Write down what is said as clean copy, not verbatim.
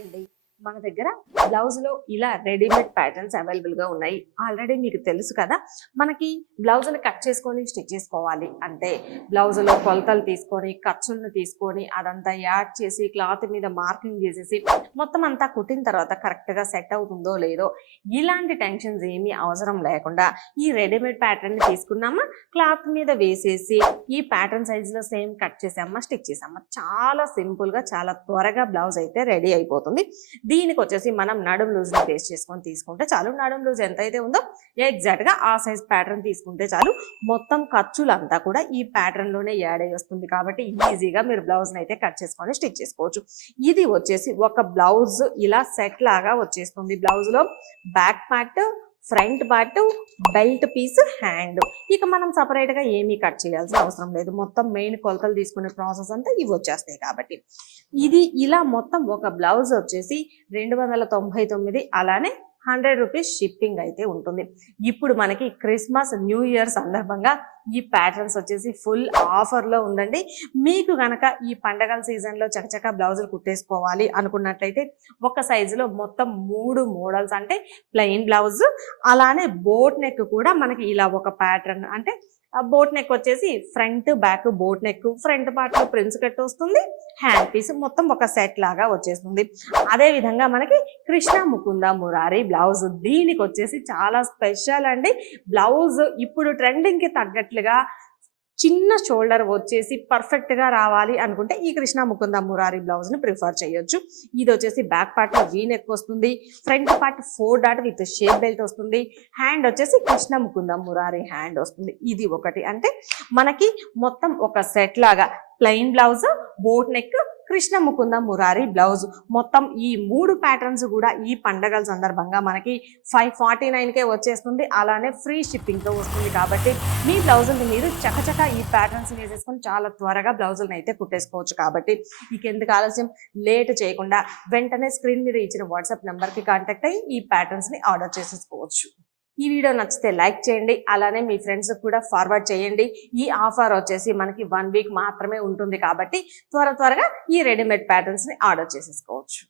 Hi అండి. మన దగ్గర బ్లౌజ్లో ఇలా రెడీమేడ్ ప్యాటర్న్స్ అవైలబుల్గా ఉన్నాయి. ఆల్రెడీ మీకు తెలుసు కదా, మనకి బ్లౌజ్ని కట్ చేసుకొని స్టిచ్ చేసుకోవాలి అంటే బ్లౌజ్లో కొలతలు తీసుకొని ఖర్చులను తీసుకొని అదంతా యాడ్ చేసి క్లాత్ మీద మార్కింగ్ చేసేసి మొత్తం అంతా కుట్టిన తర్వాత కరెక్ట్గా సెట్ అవుతుందో లేదో ఇలాంటి టెన్షన్స్ ఏమీ అవసరం లేకుండా ఈ రెడీమేడ్ ప్యాటర్న్ని తీసుకున్నామా, క్లాత్ మీద వేసేసి ఈ ప్యాటర్న్ సైజులో సేమ్ కట్ చేసామా, స్టిచ్ చేసామా, చాలా సింపుల్గా చాలా త్వరగా బ్లౌజ్ అయితే రెడీ అయిపోతుంది. దీనికి వచ్చేసి మనం నడుం లూజ్ని బేస్ చేసుకొని తీసుకుంటే చాలు. నడుం లూజ్ ఎంత అయితే ఉందో ఎగ్జాక్ట్గా ఆ సైజ్ ప్యాటర్న్ తీసుకుంటే చాలు. మొత్తం ఖర్చులంతా కూడా ఈ ప్యాటర్న్లోనే యాడ్ అయ్యి వస్తుంది కాబట్టి ఈజీగా మీరు బ్లౌజ్ని అయితే కట్ చేసుకొని స్టిచ్ చేసుకోవచ్చు. ఇది వచ్చేసి ఒక బ్లౌజ్ ఇలా సెట్ లాగా వచ్చేస్తుంది. బ్లౌజ్లో back part, front part, belt piece, hand. ఇక మనం సపరేట్గా ఏమీ కట్ చేయాల్సిన అవసరం లేదు. మొత్తం మెయిన్ కొలతలు తీసుకునే ప్రాసెస్ అంతా ఇవి వచ్చేస్తాయి కాబట్టి ఇది ఇలా మొత్తం ఒక బ్లౌజ్ వచ్చేసి 299, అలానే 100 రూపీస్ షిప్పింగ్ అయితే ఉంటుంది. ఇప్పుడు మనకి క్రిస్మస్, న్యూ ఇయర్ సందర్భంగా ఈ ప్యాటర్న్స్ వచ్చేసి ఫుల్ ఆఫర్లో ఉందండి. మీకు కనుక ఈ పండగల సీజన్లో చకచక బ్లౌజులు కుట్టేసుకోవాలి అనుకున్నట్లయితే ఒక సైజులో మొత్తం 3 మోడల్స్ అంటే ప్లెయిన్ బ్లౌజ్, అలానే బోట్ నెక్ కూడా మనకి ఇలా ఒక ప్యాటర్న్ అంటే బోట్ నెక్ వచ్చేసి front back boat neck, front పార్ట్లో ప్రిన్స్ కట్ వస్తుంది, హ్యాండ్ పీస్ మొత్తం ఒక సెట్ లాగా వచ్చేస్తుంది. అదే విధంగా మనకి కృష్ణ ముకుంద మురారి బ్లౌజ్, దీనికి వచ్చేసి చాలా స్పెషల్ అండి. బ్లౌజ్ ఇప్పుడు ట్రెండింగ్కి తగ్గట్లుగా చిన్న షోల్డర్ వచ్చేసి పర్ఫెక్ట్గా రావాలి అనుకుంటే ఈ కృష్ణ ముకుంద మురారి బ్లౌజ్ని ప్రిఫర్ చేయొచ్చు. ఇది వచ్చేసి బ్యాక్ పార్ట్లో వీ నెక్ వస్తుంది, front part 4 dot with shape belt వస్తుంది, హ్యాండ్ వచ్చేసి కృష్ణ ముకుంద మురారి హ్యాండ్ వస్తుంది. ఇది ఒకటి అంటే మనకి మొత్తం ఒక సెట్ లాగా plain blouse, boat neck, Krishna Mukunda Murari blouse, మొత్తం ఈ 3 ప్యాటర్న్స్ కూడా ఈ పండగల సందర్భంగా మనకి 549కే వచ్చేస్తుంది. అలానే ఫ్రీ షిప్పింగ్తో వస్తుంది కాబట్టి మీ బ్లౌజుల్ని మీరు చకచక ఈ ప్యాటర్న్స్ వేసేసుకొని చాలా త్వరగా బ్లౌజులను అయితే కుట్టేసుకోవచ్చు. కాబట్టి ఇక ఎందుకు ఆలస్యం, లేట్ చేయకుండా వెంటనే స్క్రీన్ మీద ఇచ్చిన వాట్సాప్ నెంబర్కి కాంటాక్ట్ అయ్యి ఈ ప్యాటర్న్స్ని ఆర్డర్ చేసేసుకోవచ్చు. ఈ వీడియో నచ్చితే లైక్ చేయండి, అలానే మీ ఫ్రెండ్స్కి కూడా ఫార్వర్డ్ చేయండి. ఈ ఆఫర్ వచ్చేసి మనకి 1 వీక్ మాత్రమే ఉంటుంది కాబట్టి త్వరగా ఈ రెడీమేడ్ ప్యాటర్న్స్ని ఆర్డర్ చేసేసుకోవచ్చు.